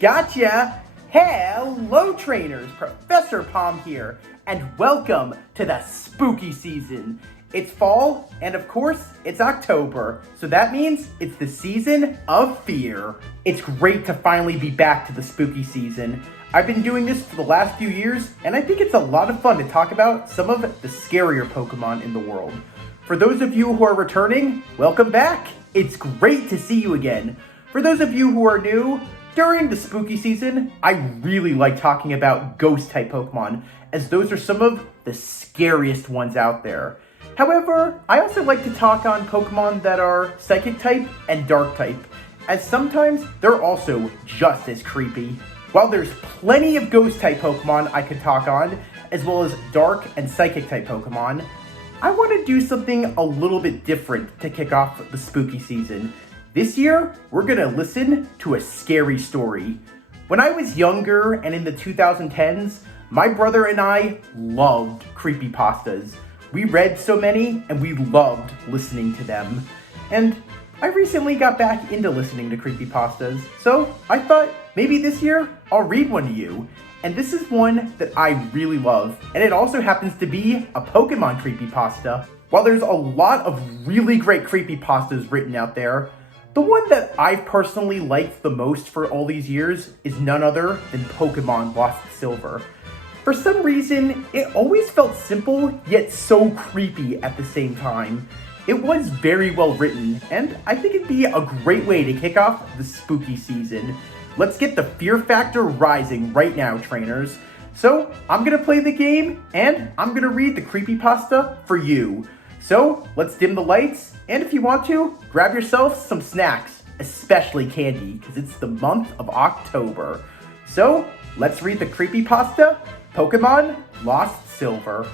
Gotcha! Hello trainers, Professor Palm here, and welcome to the spooky season. It's fall, and of course, it's October, so that means it's the season of fear. It's great to finally be back to the spooky season. I've been doing this for the last few years, and I think it's a lot of fun to talk about some of the scarier Pokemon in the world. For those of you who are returning, welcome back! It's great to see you again. For those of you who are new, during the spooky season, I really like talking about ghost-type Pokemon, as those are some of the scariest ones out there. However, I also like to talk on Pokemon that are Psychic-type and Dark-type, as sometimes they're also just as creepy. While there's plenty of Ghost-type Pokemon I could talk on, as well as Dark and Psychic-type Pokemon, I want to do something a little bit different to kick off the spooky season. This year, we're gonna listen to a scary story. When I was younger and in the 2010s, my brother and I loved creepypastas. We read so many and we loved listening to them. And I recently got back into listening to creepypastas, so I thought maybe this year I'll read one to you. And this is one that I really love, and it also happens to be a Pokemon creepypasta. While there's a lot of really great creepypastas written out there, the one that I've personally liked the most for all these years is none other than Pokémon Lost Silver. For some reason, it always felt simple, yet so creepy at the same time. It was very well written, and I think it'd be a great way to kick off the spooky season. Let's get the fear factor rising right now, trainers. So, I'm gonna play the game, and I'm gonna read the creepypasta for you. So, let's dim the lights, and if you want to, grab yourself some snacks, especially candy, because it's the month of October. So, let's read the creepypasta, Pokémon Lost Silver.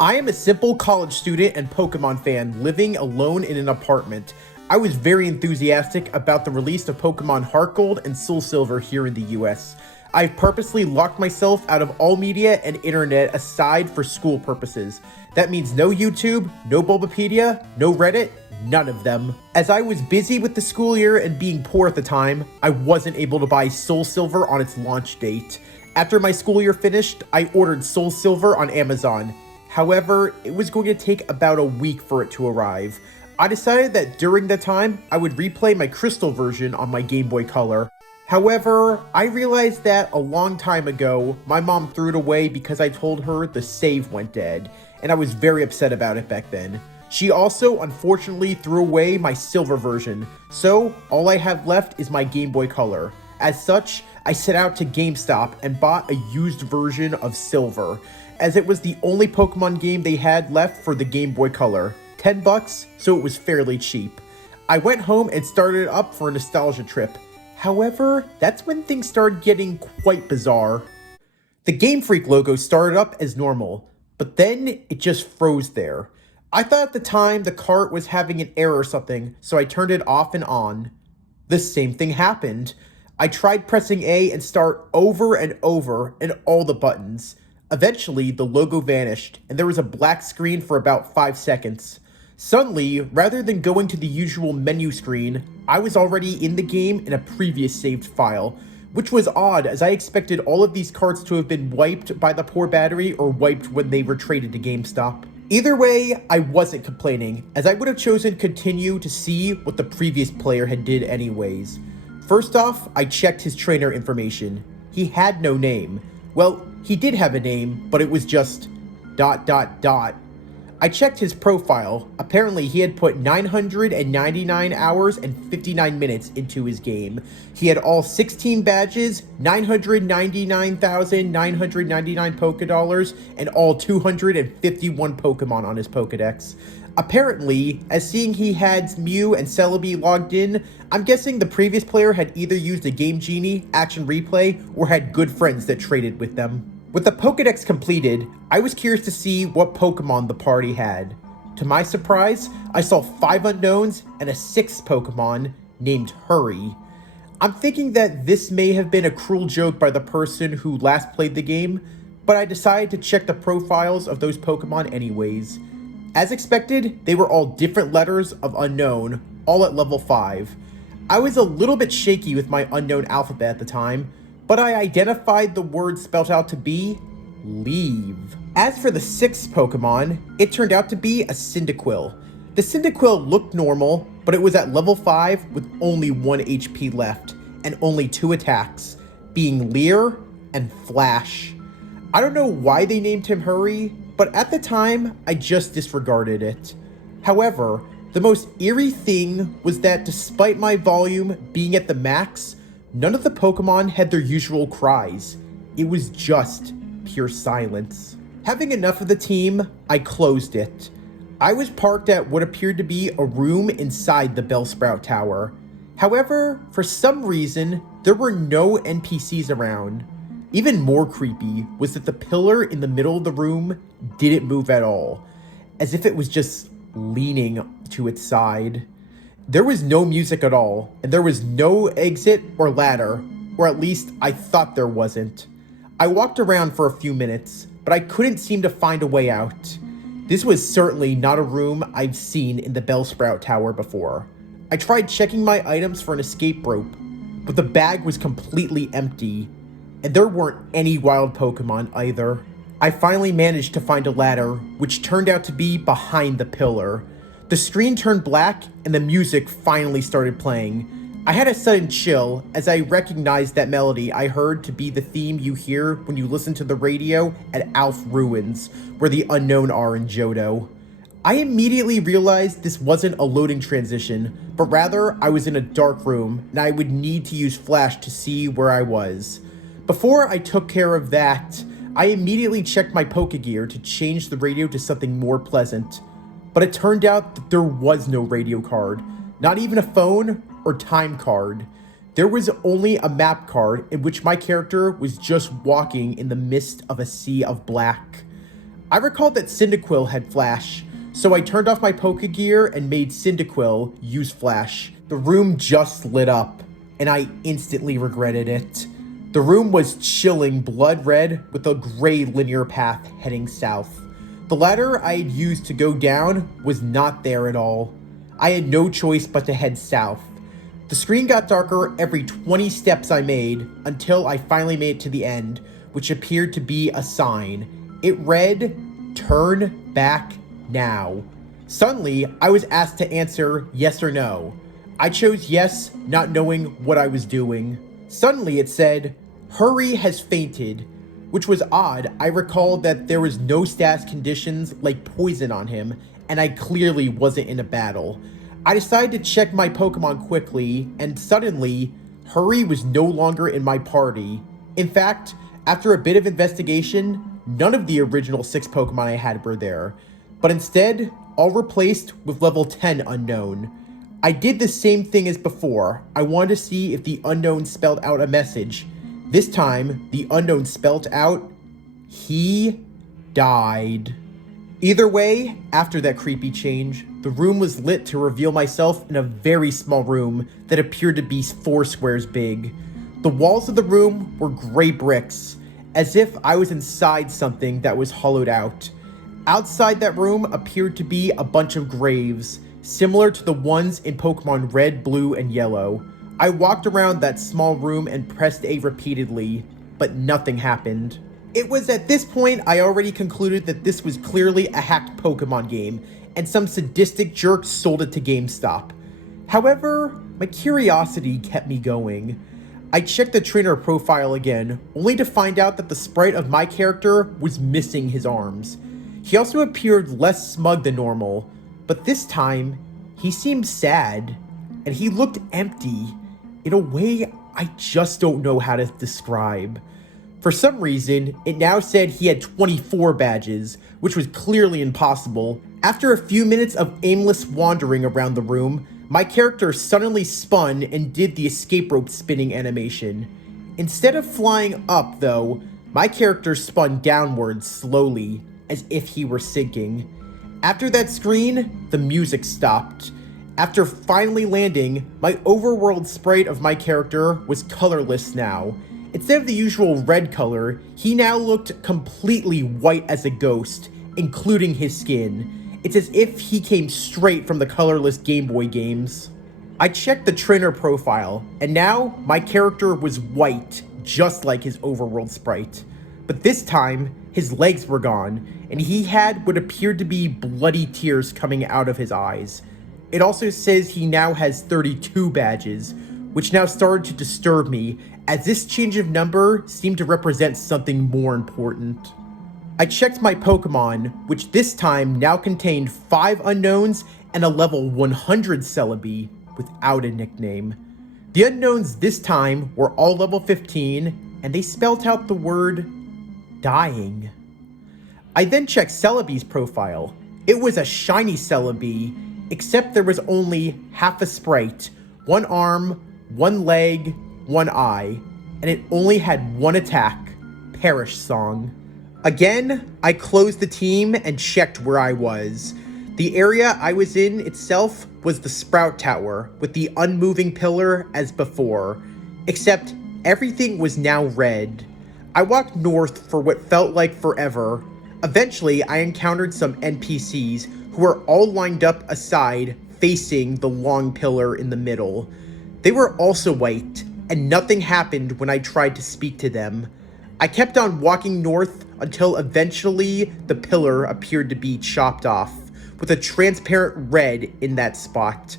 I am a simple college student and Pokemon fan living alone in an apartment. I was very enthusiastic about the release of Pokemon Heart Gold and Soul Silver here in the US. I've purposely locked myself out of all media and internet aside for school purposes. That means no YouTube, no Bulbapedia, no Reddit, none of them. As I was busy with the school year and being poor at the time, I wasn't able to buy Soul Silver on its launch date. After my school year finished, I ordered Soul Silver on Amazon. However, it was going to take about a week for it to arrive. I decided that during that time, I would replay my Crystal version on my Game Boy Color. However, I realized that a long time ago, my mom threw it away because I told her the save went dead, and I was very upset about it back then. She also, unfortunately, threw away my Silver version, so all I have left is my Game Boy Color. As such, I set out to GameStop and bought a used version of Silver, as it was the only Pokemon game they had left for the Game Boy Color. $10, so it was fairly cheap. I went home and started it up for a nostalgia trip. However, that's when things started getting quite bizarre. The Game Freak logo started up as normal, but then it just froze there. I thought at the time the cart was having an error or something, so I turned it off and on. The same thing happened. I tried pressing A and start over and over and all the buttons. Eventually, the logo vanished, and there was a black screen for about 5 seconds. Suddenly, rather than going to the usual menu screen, I was already in the game in a previous saved file, which was odd as I expected all of these carts to have been wiped by the poor battery or wiped when they were traded to GameStop. Either way, I wasn't complaining, as I would have chosen continue to see what the previous player had did anyways. First off, I checked his trainer information. He had no name. Well, he did have a name, but it was just ... I checked his profile. Apparently, he had put 999 hours and 59 minutes into his game. He had all 16 badges, 999,999 Pokédollars, and all 251 Pokemon on his Pokedex. Apparently, as seeing he had Mew and Celebi logged in, I'm guessing the previous player had either used a Game Genie, Action Replay, or had good friends that traded with them. With the Pokedex completed, I was curious to see what Pokemon the party had. To my surprise, I saw 5 unknowns and a 6th Pokemon named Hurry. I'm thinking that this may have been a cruel joke by the person who last played the game, but I decided to check the profiles of those Pokemon anyways. As expected, they were all different letters of unknown, all at level 5. I was a little bit shaky with my unknown alphabet at the time, but I identified the word spelled out to be leave. As for the sixth Pokemon, it turned out to be a Cyndaquil. The Cyndaquil looked normal, but it was at level 5 with only 1 HP left and only 2 attacks, being Leer and Flash. I don't know why they named him Hurry, but at the time, I just disregarded it. However, the most eerie thing was that despite my volume being at the max, none of the Pokemon had their usual cries. It was just pure silence. Having enough of the team, I closed it. I was parked at what appeared to be a room inside the Bellsprout Tower. However, for some reason, there were no NPCs around. Even more creepy was that the pillar in the middle of the room didn't move at all, as if it was just leaning to its side. There was no music at all, and there was no exit or ladder, or at least I thought there wasn't. I walked around for a few minutes, but I couldn't seem to find a way out. This was certainly not a room I've seen in the Bellsprout Tower before. I tried checking my items for an escape rope, but the bag was completely empty, and there weren't any wild Pokemon either. I finally managed to find a ladder, which turned out to be behind the pillar. The screen turned black and the music finally started playing. I had a sudden chill as I recognized that melody I heard to be the theme you hear when you listen to the radio at Alph Ruins, where the unknown are in Johto. I immediately realized this wasn't a loading transition, but rather I was in a dark room and I would need to use Flash to see where I was. Before I took care of that, I immediately checked my Pokegear to change the radio to something more pleasant. But it turned out that there was no radio card, not even a phone or time card. There was only a map card in which my character was just walking in the midst of a sea of black. I recalled that Cyndaquil had Flash, so I turned off my Pokegear and made Cyndaquil use Flash. The room just lit up, and I instantly regretted it. The room was chilling blood red with a gray linear path heading south. The ladder I had used to go down was not there at all. I had no choice but to head south. The screen got darker every 20 steps I made until I finally made it to the end, which appeared to be a sign. It read, "Turn back now." Suddenly, I was asked to answer yes or no. I chose yes, not knowing what I was doing. Suddenly it said, "Hurry has fainted," which was odd. I recalled that there was no status conditions like poison on him, and I clearly wasn't in a battle. I decided to check my Pokemon quickly, and suddenly, Hurry was no longer in my party. In fact, after a bit of investigation, none of the original 6 Pokemon I had were there, but instead, all replaced with level 10 unknown. I did the same thing as before. I wanted to see if the unknown spelled out a message. This time, the unknown spelled out, "He died." Either way, after that creepy change, the room was lit to reveal myself in a very small room that appeared to be 4 squares big. The walls of the room were gray bricks, as if I was inside something that was hollowed out. Outside that room appeared to be a bunch of graves, similar to the ones in Pokemon Red, Blue, and Yellow. I walked around that small room and pressed A repeatedly, but nothing happened. It was at this point I already concluded that this was clearly a hacked Pokemon game, and some sadistic jerk sold it to GameStop. However, my curiosity kept me going. I checked the trainer profile again, only to find out that the sprite of my character was missing his arms. He also appeared less smug than normal, but this time, he seemed sad, and he looked empty, in a way I just don't know how to describe. For some reason, it now said he had 24 badges, which was clearly impossible. After a few minutes of aimless wandering around the room, my character suddenly spun and did the escape rope spinning animation. Instead of flying up, though, my character spun downwards slowly, as if he were sinking. After that screen, the music stopped. After finally landing, my overworld sprite of my character was colorless now. Instead of the usual red color, he now looked completely white as a ghost, including his skin. It's as if he came straight from the colorless Game Boy games. I checked the trainer profile, and now my character was white, just like his overworld sprite. But this time, his legs were gone, and he had what appeared to be bloody tears coming out of his eyes. It also says he now has 32 badges, which now started to disturb me, as this change of number seemed to represent something more important. I checked my Pokemon, which this time now contained 5 unknowns and a level 100 Celebi without a nickname. The unknowns this time were all level 15, and they spelled out the word dying. I then checked Celebi's profile. It was a shiny Celebi, except there was only half a sprite, 1 arm, 1 leg, 1 eye, and it only had 1 attack, Perish Song. Again, I closed the team and checked where I was. The area I was in itself was the Sprout Tower, with the unmoving pillar as before, except everything was now red. I walked north for what felt like forever. Eventually, I encountered some NPCs who were all lined up aside, facing the long pillar in the middle. They were also white, and nothing happened when I tried to speak to them. I kept on walking north until eventually the pillar appeared to be chopped off, with a transparent red in that spot.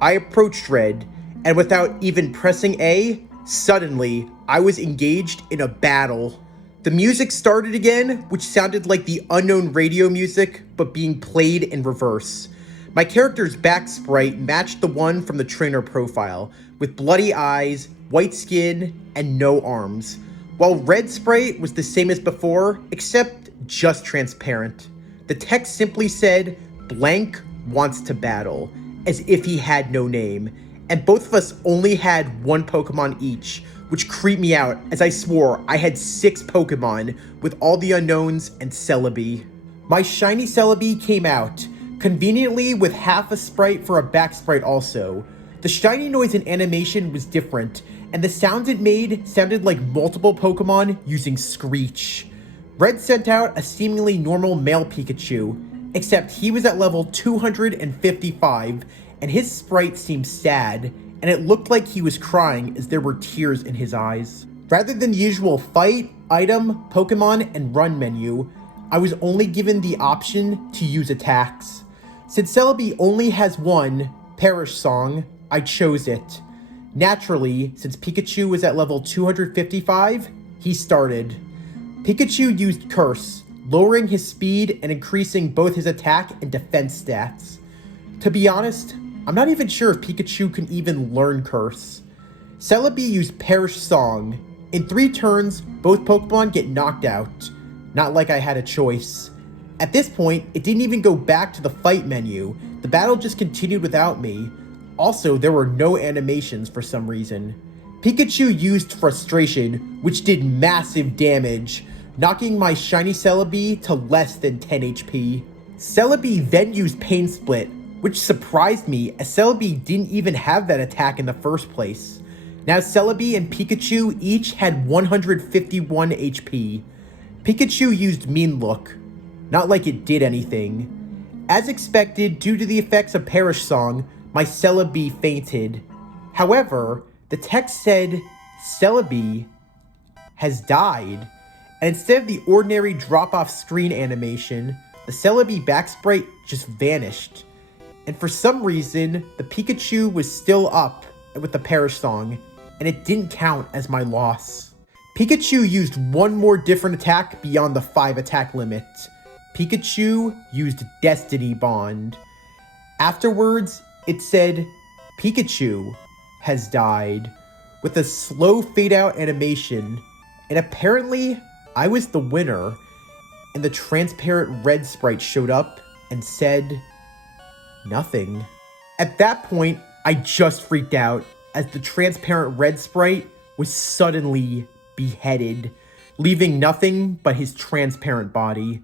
I approached red, and without even pressing A, suddenly I was engaged in a battle. The music started again, which sounded like the unknown radio music, but being played in reverse. My character's back sprite matched the one from the trainer profile, with bloody eyes, white skin, and no arms, while red sprite was the same as before, except just transparent. The text simply said, "Blank wants to battle," as if he had no name, and both of us only had 1 Pokemon each, which creeped me out as I swore I had 6 Pokemon with all the unknowns and Celebi. My shiny Celebi came out, conveniently with half a sprite for a back sprite also. The shiny noise and animation was different, and the sounds it made sounded like multiple Pokemon using Screech. Red sent out a seemingly normal male Pikachu, except he was at level 255, and his sprite seemed sad, and it looked like he was crying as there were tears in his eyes. Rather than the usual fight, item, Pokemon, and run menu, I was only given the option to use attacks. Since Celebi only has 1, Perish Song, I chose it. Naturally, since Pikachu was at level 255, he started. Pikachu used Curse, lowering his speed and increasing both his attack and defense stats. To be honest, I'm not even sure if Pikachu can even learn Curse. Celebi used Perish Song. In 3 turns, both Pokemon get knocked out. Not like I had a choice. At this point, it didn't even go back to the fight menu. The battle just continued without me. Also, there were no animations for some reason. Pikachu used Frustration, which did massive damage, knocking my shiny Celebi to less than 10 HP. Celebi then used Pain Split, which surprised me as Celebi didn't even have that attack in the first place. Now Celebi and Pikachu each had 151 HP. Pikachu used Mean Look, not like it did anything. As expected, due to the effects of Perish Song, my Celebi fainted. However, the text said, "Celebi has died," and instead of the ordinary drop-off screen animation, the Celebi back sprite just vanished. And for some reason, the Pikachu was still up with the Perish Song, and it didn't count as my loss. Pikachu used 1 more different attack beyond the 5 attack limit. Pikachu used Destiny Bond. Afterwards, it said, "Pikachu has died," with a slow fade out animation, and apparently I was the winner, and the transparent red sprite showed up and said nothing. At that point, I just freaked out as the transparent red sprite was suddenly beheaded, leaving nothing but his transparent body.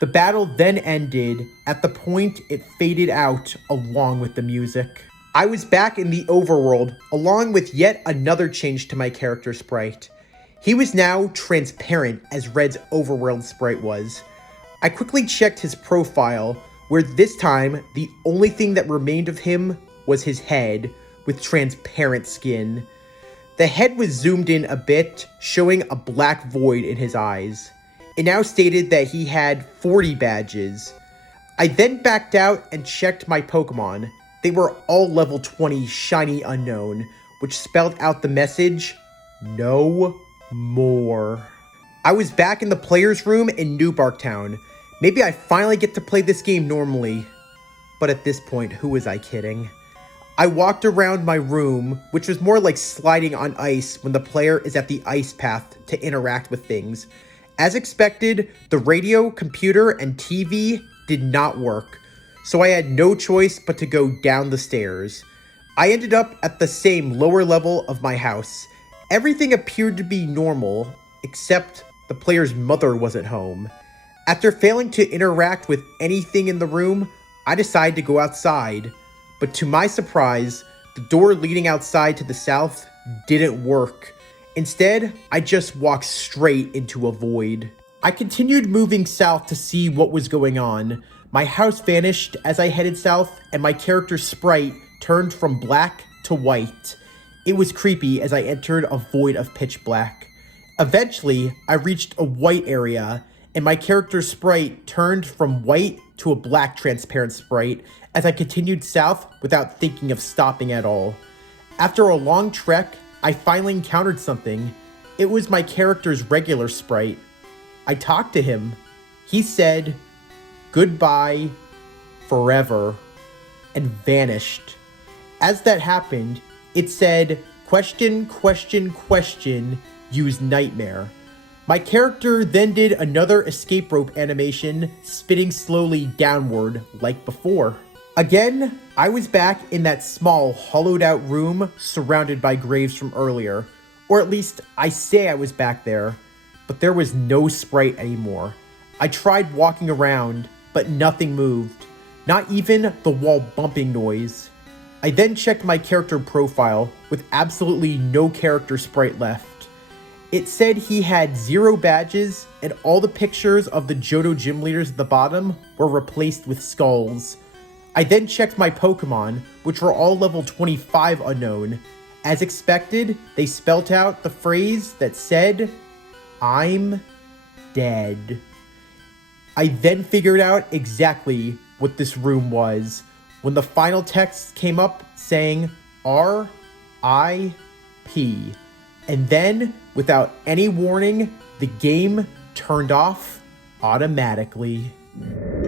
The battle then ended at the point it faded out along with the music. I was back in the overworld along with yet another change to my character sprite. He was now transparent as Red's overworld sprite was. I quickly checked his profile, where this time the only thing that remained of him was his head, with transparent skin. The head was zoomed in a bit, showing a black void in his eyes. It now stated that he had 40 badges. I then backed out and checked my Pokemon. They were all level 20 shiny unknown, which spelled out the message, no more. I was back in the player's room in New Barktown. Maybe I finally get to play this game normally. But at this point, who was I kidding? I walked around my room, which was more like sliding on ice when the player is at the ice path to interact with things. As expected, the radio, computer, and TV did not work, so I had no choice but to go down the stairs. I ended up at the same lower level of my house. Everything appeared to be normal, except the player's mother wasn't home. After failing to interact with anything in the room, I decided to go outside. But to my surprise, the door leading outside to the south didn't work. Instead, I just walked straight into a void. I continued moving south to see what was going on. My house vanished as I headed south, and my character's sprite turned from black to white. It was creepy as I entered a void of pitch black. Eventually, I reached a white area, and my character's sprite turned from white to a black transparent sprite as I continued south without thinking of stopping at all. After a long trek, I finally encountered something. It was my character's regular sprite. I talked to him. He said, "Goodbye, forever," and vanished. As that happened, it said, "Question, question, question, use nightmare." My character then did another escape rope animation, spinning slowly downward like before. Again, I was back in that small, hollowed out room surrounded by graves from earlier. Or at least, I say I was back there. But there was no sprite anymore. I tried walking around, but nothing moved. Not even the wall bumping noise. I then checked my character profile with absolutely no character sprite left. It said he had 0 badges, and all the pictures of the Johto gym leaders at the bottom were replaced with skulls. I then checked my Pokemon, which were all level 25 unknown. As expected, they spelt out the phrase that said, "I'm dead." I then figured out exactly what this room was when the final text came up saying R.I.P. And then, without any warning, the game turned off automatically.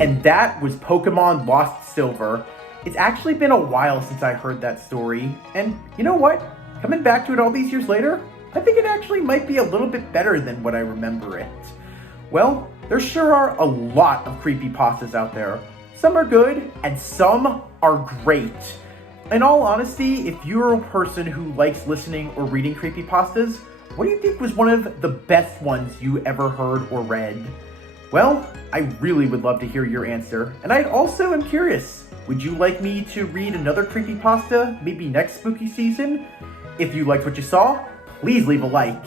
And that was Pokémon Lost Silver. It's actually been a while since I heard that story, and you know what? Coming back to it all these years later, I think it actually might be a little bit better than what I remember it. Well, there sure are a lot of creepypastas out there. Some are good, and some are great. In all honesty, if you're a person who likes listening or reading creepypastas, what do you think was one of the best ones you ever heard or read? Well, I really would love to hear your answer, and I also am curious, would you like me to read another creepypasta, maybe next spooky season? If you liked what you saw, please leave a like.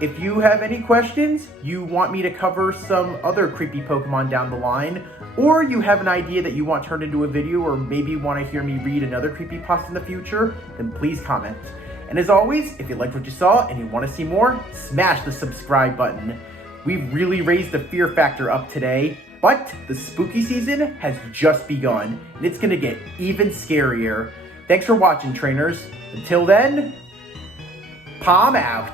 If you have any questions, you want me to cover some other creepy Pokemon down the line, or you have an idea that you want turned into a video, or maybe want to hear me read another creepypasta in the future, then please comment. And as always, if you liked what you saw and you want to see more, smash the subscribe button. We've really raised the fear factor up today, but the spooky season has just begun, and it's going to get even scarier. Thanks for watching, trainers. Until then, Palm out.